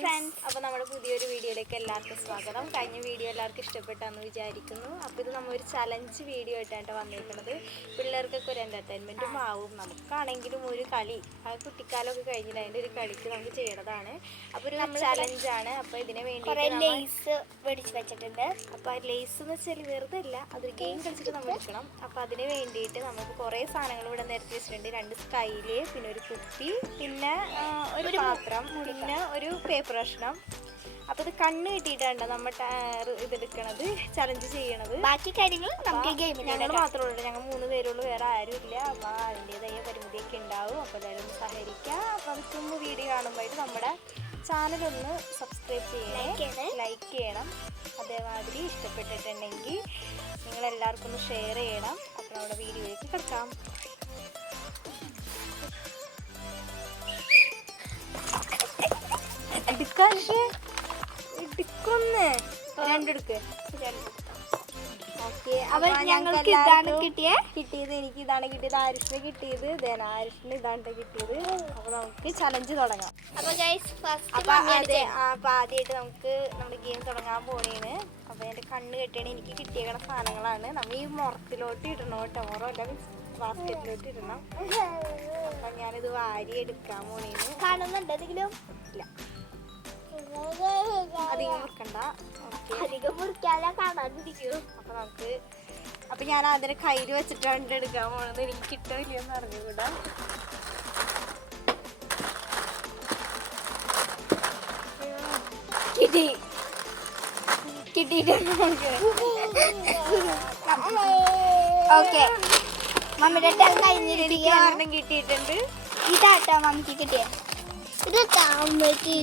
Friends, അപ്പോൾ നമ്മുടെ പുതിയൊരു വീഡിയോയിലേക്ക് എല്ലാവർക്കും സ്വാഗതം. കഴിഞ്ഞ വീഡിയോ എല്ലാവർക്കും ഇഷ്ടപ്പെട്ടാന്ന് വിചാരിക്കുന്നു. അപ്പോൾ ഇത് നമ്മളൊരു ചലഞ്ച് വീഡിയോ ആയിട്ടാണ് വന്നിരിക്കുന്നത്. പിള്ളേർക്കൊക്കെ ഒരു എൻ്റർടൈൻമെൻറ്റും ആവും, നമുക്കാണെങ്കിലും ഒരു കളി, ആ കുട്ടിക്കാലമൊക്കെ കഴിഞ്ഞിട്ട് അതിൻ്റെ ഒരു കളിക്ക് നമുക്ക് ചെയ്യണതാണ്. അപ്പോൾ ഒരു ചലഞ്ചാണ്. അപ്പോൾ ഇതിന് വേണ്ടി ലേസ് മേടിച്ച് വെച്ചിട്ടുണ്ട്. അപ്പോൾ ആ ലേസ് എന്ന് വെച്ചാൽ വെറുതെ അല്ല, അതൊരു ഗെയിം കളിച്ചിട്ട് നമ്മൾ എടുക്കണം. അപ്പോൾ അതിന് വേണ്ടിയിട്ട് നമുക്ക് കുറേ സാധനങ്ങൾ ഇവിടെ നിരത്തി വെച്ചിട്ടുണ്ട്. 2 സ്കൈല്, പിന്നെ ഒരു കുപ്പി, പിന്നെ ഒരു പാത്രം, പിന്നെ ഒരു പേപ്പർ കഷ്ണം. അപ്പോൾ ഇത് കണ്ണ് കിട്ടിയിട്ടാണ് നമ്മൾ ഇതെടുക്കണത്, ചലഞ്ച് ചെയ്യണത്. ബാക്കി കാര്യങ്ങൾ നമുക്ക് ഞങ്ങൾ മാത്രമേ ഉള്ളൂ, ഞങ്ങൾ 3 പേരുള്ളൂ, വേറെ ആരും ഇല്ല. അപ്പോൾ അതിൻ്റെതായ പരിമിതിയൊക്കെ ഉണ്ടാവും. അപ്പോൾ എല്ലാവരും ഒന്ന് സഹകരിക്കുക. അപ്പോൾ നമുക്കൊന്ന് വീഡിയോ കാണുമ്പോഴായിട്ട് നമ്മുടെ ചാനലൊന്ന് സബ്സ്ക്രൈബ് ചെയ്യണേ, ലൈക്ക് ചെയ്യണം. അതേമാതിരി ഇഷ്ടപ്പെട്ടിട്ടുണ്ടെങ്കിൽ നിങ്ങളെല്ലാവർക്കും ഒന്ന് ഷെയർ ചെയ്യണം. അപ്പോൾ നമ്മുടെ വീഡിയോയിലേക്ക് കിടക്കാം. എടുക്കൊന്ന് രണ്ടെടുക്ക്. ഓക്കെ, അപ്പൊ ഞങ്ങൾക്ക് ഇതാണ് കിട്ടിയത്. എനിക്ക് ഇതാണ് കിട്ടിയത്, ആരുഷിന് കിട്ടിയത്, ആരുഷിന് ഇതാണ് കിട്ടിയത്. അപ്പൊ നമുക്ക് ചലഞ്ച് തുടങ്ങാം. അപ്പൊ ആദ്യമായിട്ട് നമുക്ക് നമ്മുടെ ഗെയിം തുടങ്ങാൻ പോണേന്. അപ്പൊ എന്റെ കണ്ണ് കെട്ടിയാണ് എനിക്ക് കിട്ടിയേക്കണ സാധനങ്ങളാണ്. നമ്മൾ ഈ മുറത്തിലോട്ട് ഇടണം കേട്ടോ, മുറല്ല ബാസ്കറ്റിലോട്ട് ഇടണം. അപ്പൊ ഞാനിത് വാരി എടുക്കാൻ പോണേന്. കാണുന്നുണ്ട് എന്തെങ്കിലും? ഇല്ല, അധികം മുറിക്കണ്ട. അധികം മുറിക്കാതെ കാണാതിരിക്കും. അപ്പൊ ഞാൻ അതിന് കയ്യിൽ വെച്ചിട്ടാണ് എടുക്കാൻ പോണത്. എനിക്ക് കിട്ടില്ലെന്ന് അറിഞ്ഞുകൂടാ. കിട്ടിയിട്ടുണ്ട്. ഓക്കെ, മമ്മിയുടെ കഴിഞ്ഞിരിക്കും. കിട്ടിയിട്ടുണ്ട്. ഇതാട്ടോ മമ്മിക്ക് കിട്ടിയ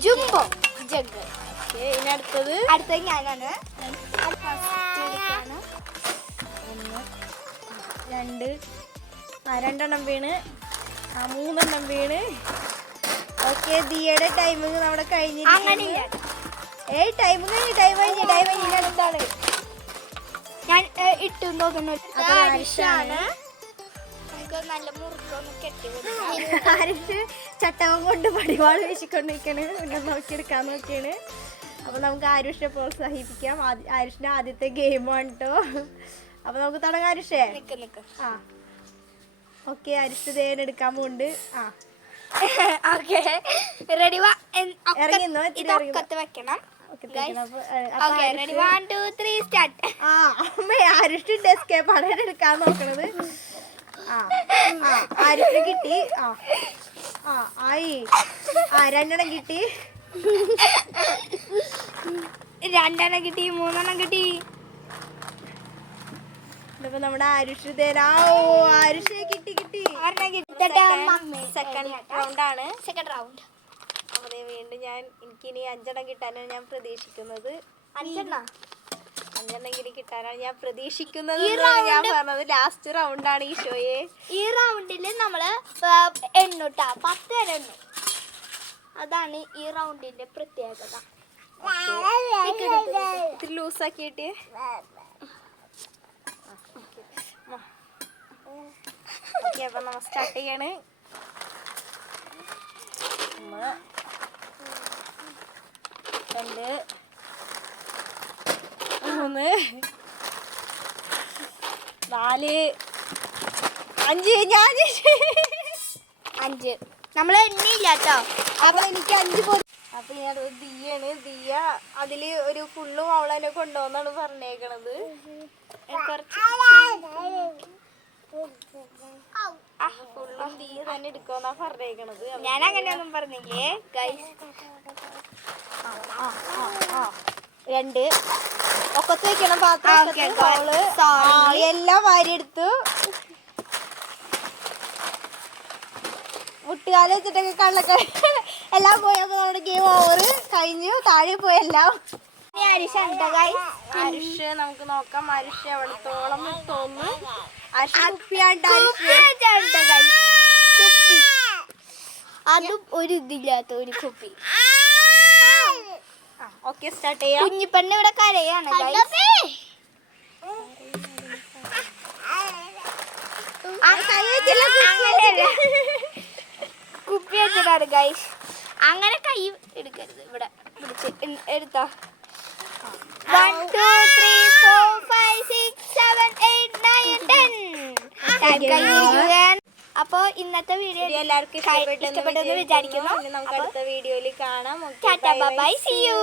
ജുംബോ ജഗ്. ഇനി അടുത്തത് ഞാനാണ്. 1 2 2 വീണ്, 3 വീണ്. ഓക്കെ, ദിയയുടെ ടൈമിങ് നമ്മുടെ കഴിഞ്ഞിരിക്കുന്നു. ടൈം കഴിഞ്ഞ അടുത്താണ്. ഞാൻ ഇട്ടു തോന്നുന്നു. ആരിഷാണ്. നമുക്ക് നല്ല മുറുക്കൊന്ന് കെട്ടി. ആരിഷ് ചട്ടകം കൊണ്ട് പടിവാൾ വീശിക്കൊണ്ടിരിക്കണ്. പിന്നെ നോക്കിയെടുക്കാൻ നോക്കിയാണ്. അപ്പൊ നമുക്ക് ആരുഷിനെ പ്രോത്സാഹിപ്പിക്കാം. ആരുഷിന്റെ ആദ്യത്തെ ഗെയിമാണ് കേട്ടോ. അപ്പൊ നമുക്ക് തുടങ്ങാം ആരുഷേ. ആ ഓക്കെ, ആരുഷ് ദേൻ എടുക്കാൻ പോകുന്നുണ്ട്. റെഡി? ഇറങ്ങിന്നോ? ഇതൊക്കത്ത് വെക്കണം. റെഡി? 1 2 3 സ്റ്റാർട്ട്. ആരുഷ് എസ്കേപ്പ് ആണ് എടുക്കാൻ നോക്കണത്. ആരുഷിന് കിട്ടി. ആയി 2 കിട്ടി, 2 കിട്ടി, 3 കിട്ടി. ഇപ്പൊ നമ്മുടെ ആരുഷ് ആരുഷ് കിട്ടി. സെക്കൻഡ് റൗണ്ട് ആണ്. അതെ, വീണ്ടും എനിക്കിനി 5 കിട്ടാനാണ് ഞാൻ പ്രതീക്ഷിക്കുന്നത്. 5 കിട്ടാനാണ് ഞാൻ പ്രതീക്ഷിക്കുന്നത്. ഞാൻ പറഞ്ഞത് ലാസ്റ്റ് റൗണ്ടാണ് ഈ ഷോയെ. ഈ റൗണ്ടില് നമ്മള് എണ്ണൂട്ടാ, 10 വരെ എണ്ണും. അതാണ് ഈ റൗണ്ടിന്റെ പ്രത്യേകത. ഇത്തിരി ലൂസാക്കിയിട്ട് അപ്പൊ നമ്മൾ സ്റ്റാർട്ട് ചെയ്യാണ്. 1 2 3 4 5. ഞാൻ 5 നമ്മൾ എണ്ണിയില്ല കേട്ടോ. അപ്പൊ എനിക്ക് 5. അപ്പൊ ഞാൻ ദിയാണ്. ദിയ അതില് ഒരു ഫുള്ളും അവളെന്നെ കൊണ്ടുപോകുന്നാണ് പറഞ്ഞേക്കണത്. ഫുള്ളും ദിയ തന്നെ എടുക്കുമെന്നാ പറഞ്ഞേക്കണത്. ഞാൻ അങ്ങനെയൊന്നും പറഞ്ഞില്ലേ ഗൈസ്. 2 ഒക്കത്ത് വെക്കണം പാത്രം. എല്ലാം വാരി എടുത്തു. മുട്ടുകാലം വെച്ചിട്ടൊക്കെ കള്ളക്കളി എല്ലാം പോയി. അപ്പൊ നമ്മുടെ ഗെയിം ഓവർ കഴിഞ്ഞു. താഴെ പോയെല്ലാം. ആരുഷ് നമുക്ക് നോക്കാം. ആരുഷ് എവിടത്തോളം തോന്നുന്നു. കുപ്പി അതും ഒരു ഇതില്ലാത്ത ഒരു കുപ്പി. ഓക്കെ, സ്റ്റാർട്ട് ചെയ്യാം. കുഞ്ഞിപ്പെണ്ണ് ഇവിടെ കരയാണ്. കുപ്പി വെച്ചിട്ടാണ് ഗൈസ്. അങ്ങനെ കൈ എടുക്കരുത്. ഇവിടെ പിടിച്ച് എടുത്തോ. 1 2 3 4 5 6 7 8 9 10. അപ്പൊ ഇന്നത്തെ വീഡിയോ എല്ലാവർക്കും ഇഷ്ടപ്പെട്ടെന്ന് വിചാരിക്കുന്നു. നമുക്ക് അടുത്ത വീഡിയോയിൽ കാണാം. Tata bye bye, see U.